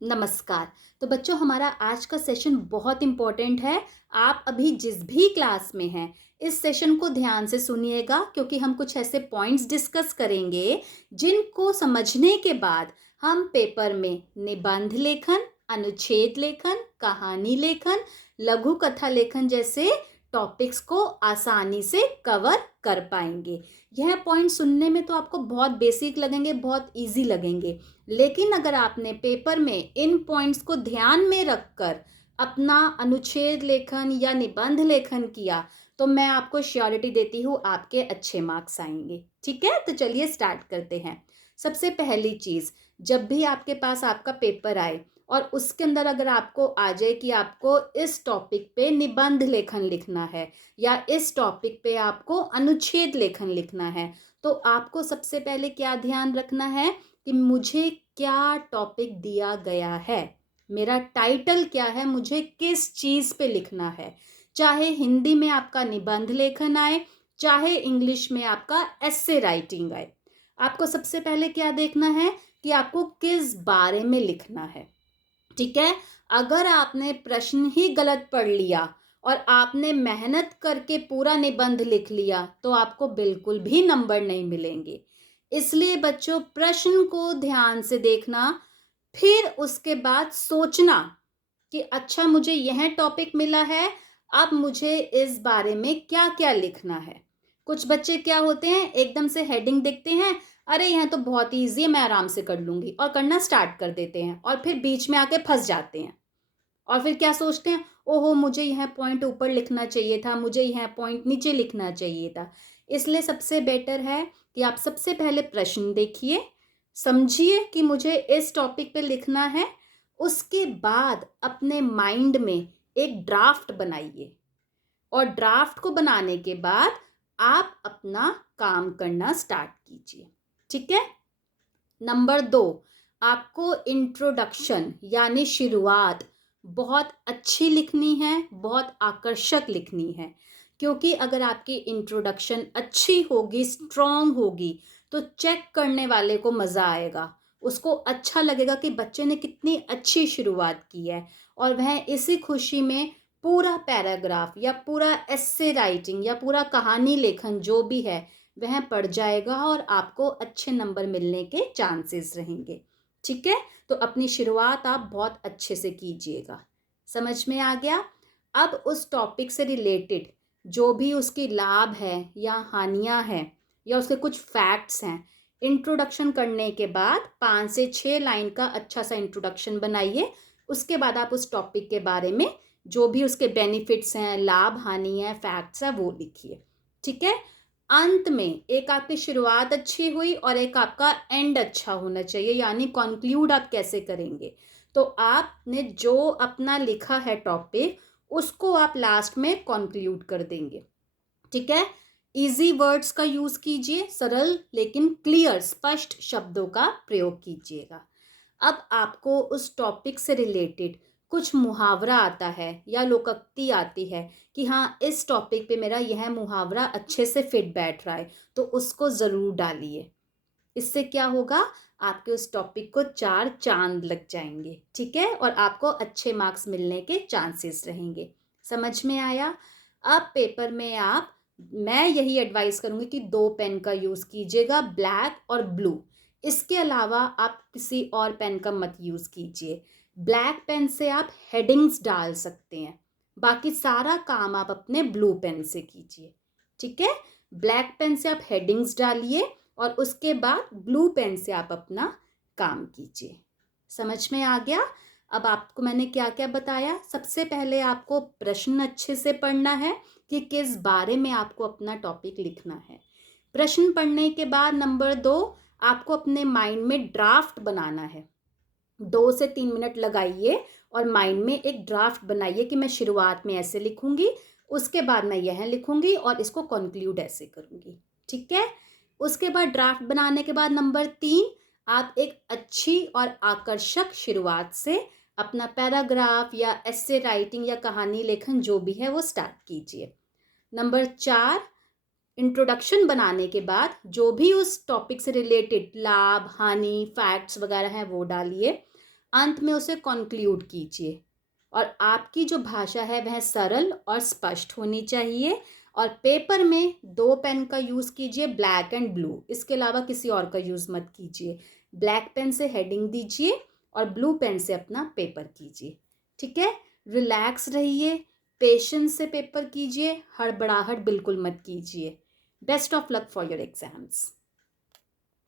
नमस्कार। तो बच्चों, हमारा आज का सेशन बहुत इम्पोर्टेंट है। आप अभी जिस भी क्लास में हैं, इस सेशन को ध्यान से सुनिएगा क्योंकि हम कुछ ऐसे पॉइंट्स डिस्कस करेंगे जिनको समझने के बाद हम पेपर में निबंध लेखन, अनुच्छेद लेखन, कहानी लेखन, लघु कथा लेखन जैसे टॉपिक्स को आसानी से कवर कर पाएंगे। यह पॉइंट सुनने में तो आपको बहुत बेसिक लगेंगे, बहुत इजी लगेंगे, लेकिन अगर आपने पेपर में इन पॉइंट्स को ध्यान में रखकर अपना अनुच्छेद लेखन या निबंध लेखन किया तो मैं आपको श्योरिटी देती हूँ आपके अच्छे मार्क्स आएंगे। ठीक है, तो चलिए स्टार्ट करते हैं। सबसे पहली चीज़, जब भी आपके पास आपका पेपर आए और उसके अंदर अगर आपको आ जाए कि आपको इस टॉपिक पे निबंध लेखन लिखना है या इस टॉपिक पे आपको अनुच्छेद लेखन लिखना है, तो आपको सबसे पहले क्या ध्यान रखना है कि मुझे क्या टॉपिक दिया गया है, मेरा टाइटल क्या है, मुझे किस चीज़ पे लिखना है। चाहे हिंदी में आपका निबंध लेखन आए, चाहे इंग्लिश में आपका एस्से राइटिंग आए, आपको सबसे पहले क्या देखना है कि आपको किस बारे में लिखना है। ठीक है, अगर आपने प्रश्न ही गलत पढ़ लिया और आपने मेहनत करके पूरा निबंध लिख लिया तो आपको बिल्कुल भी नंबर नहीं मिलेंगे। इसलिए बच्चों, प्रश्न को ध्यान से देखना, फिर उसके बाद सोचना कि अच्छा, मुझे यह टॉपिक मिला है, अब मुझे इस बारे में क्या क्या लिखना है। कुछ बच्चे क्या होते हैं, एकदम से हेडिंग देखते हैं, अरे यह तो बहुत ईजी है, मैं आराम से कर लूंगी, और करना स्टार्ट कर देते हैं और फिर बीच में आके फंस जाते हैं। और फिर क्या सोचते हैं, ओहो मुझे यह पॉइंट ऊपर लिखना चाहिए था, मुझे यह पॉइंट नीचे लिखना चाहिए था। इसलिए सबसे बेटर है कि आप सबसे पहले प्रश्न देखिए, समझिए कि मुझे इस टॉपिक पे लिखना है। उसके बाद अपने माइंड में एक ड्राफ्ट बनाइए और ड्राफ्ट को बनाने के बाद आप अपना काम करना स्टार्ट कीजिए। ठीक है। नंबर 2, आपको इंट्रोडक्शन यानी शुरुआत बहुत अच्छी लिखनी है, बहुत आकर्षक लिखनी है। क्योंकि अगर आपकी इंट्रोडक्शन अच्छी होगी, स्ट्रॉन्ग होगी, तो चेक करने वाले को मज़ा आएगा, उसको अच्छा लगेगा कि बच्चे ने कितनी अच्छी शुरुआत की है, और वह इसी खुशी में पूरा पैराग्राफ या पूरा एस्से राइटिंग या पूरा कहानी लेखन जो भी है वह पढ़ जाएगा और आपको अच्छे नंबर मिलने के चांसेस रहेंगे। ठीक है, तो अपनी शुरुआत आप बहुत अच्छे से कीजिएगा। समझ में आ गया। अब उस टॉपिक से रिलेटेड जो भी उसकी लाभ है या हानियां हैं या उसके कुछ फैक्ट्स हैं, इंट्रोडक्शन करने के बाद 5 से 6 लाइन का अच्छा सा इंट्रोडक्शन बनाइए। उसके बाद आप उस टॉपिक के बारे में जो भी उसके बेनिफिट्स हैं, लाभ हानि है, फैक्ट्स है, वो लिखिए। ठीक है। अंत में एक आपकी शुरुआत अच्छी हुई और एक आपका एंड अच्छा होना चाहिए, यानी कंक्लूड आप कैसे करेंगे। तो आपने जो अपना लिखा है टॉपिक, उसको आप लास्ट में कंक्लूड कर देंगे। ठीक है। इजी वर्ड्स का यूज कीजिए, सरल लेकिन क्लियर स्पष्ट शब्दों का प्रयोग कीजिएगा। अब आपको उस टॉपिक से रिलेटेड कुछ मुहावरा आता है या लोकोक्ति आती है कि हाँ, इस टॉपिक पे मेरा यह मुहावरा अच्छे से फिट बैठ रहा है, तो उसको ज़रूर डालिए। इससे क्या होगा, आपके उस टॉपिक को 4 चांद लग जाएंगे। ठीक है, और आपको अच्छे मार्क्स मिलने के चांसेस रहेंगे। समझ में आया। अब पेपर में आप, मैं यही एडवाइस करूँगी कि 2 पेन का यूज़ कीजिएगा, ब्लैक और ब्लू। इसके अलावा आप किसी और पेन का मत यूज़ कीजिए। ब्लैक पेन से आप हेडिंग्स डाल सकते हैं, बाकी सारा काम आप अपने ब्लू पेन से कीजिए। ठीक है, ब्लैक पेन से आप हेडिंग्स डालिए और उसके बाद ब्लू पेन से आप अपना काम कीजिए। समझ में आ गया। अब आपको मैंने क्या क्या बताया। सबसे पहले आपको प्रश्न अच्छे से पढ़ना है कि किस बारे में आपको अपना टॉपिक लिखना है। प्रश्न पढ़ने के बाद नंबर 2, आपको अपने माइंड में ड्राफ्ट बनाना है। 2 से 3 मिनट लगाइए और माइंड में एक ड्राफ्ट बनाइए कि मैं शुरुआत में ऐसे लिखूंगी, उसके बाद मैं यह लिखूंगी और इसको कंक्लूड ऐसे करूंगी। ठीक है। उसके बाद ड्राफ्ट बनाने के बाद नंबर 3, आप एक अच्छी और आकर्षक शुरुआत से अपना पैराग्राफ या एस्से राइटिंग या कहानी लेखन जो भी है वो स्टार्ट कीजिए। नंबर 4, इंट्रोडक्शन बनाने के बाद जो भी उस टॉपिक से रिलेटेड लाभ हानि फैक्ट्स वगैरह हैं वो डालिए। अंत में उसे कंक्लूड कीजिए। और आपकी जो भाषा है वह सरल और स्पष्ट होनी चाहिए। और पेपर में 2 पेन का यूज़ कीजिए, ब्लैक एंड ब्लू, इसके अलावा किसी और का यूज़ मत कीजिए। ब्लैक पेन से हेडिंग दीजिए और ब्लू पेन से अपना पेपर कीजिए। ठीक है, रिलैक्स रहिए, पेशेंस से पेपर कीजिए, हड़बड़ाहट बिल्कुल मत कीजिए। Best of luck for your exams.